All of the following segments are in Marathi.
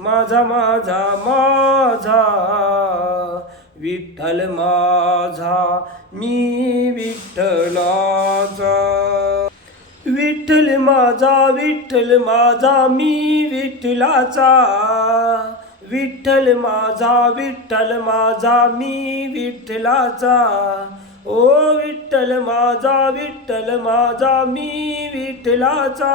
माझा माझा माझा. विठ्ठल माझा मी विठ्ठलाचा. विठ्ठल माझा विठ्ठल माझा मी विठ्ठलाचा. विठ्ठल माझा विठ्ठल माझा मी विठ्ठलाचा. ओ विठ्ठल माझा विठ्ठल माझा मी विठ्ठलाचा.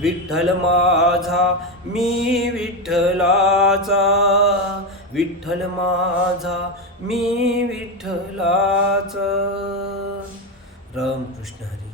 विठ्ठल माझा मी विठ्ठलाचा. विठ्ठल माझा मी विठ्ठलाचा. रामकृष्ण हरी.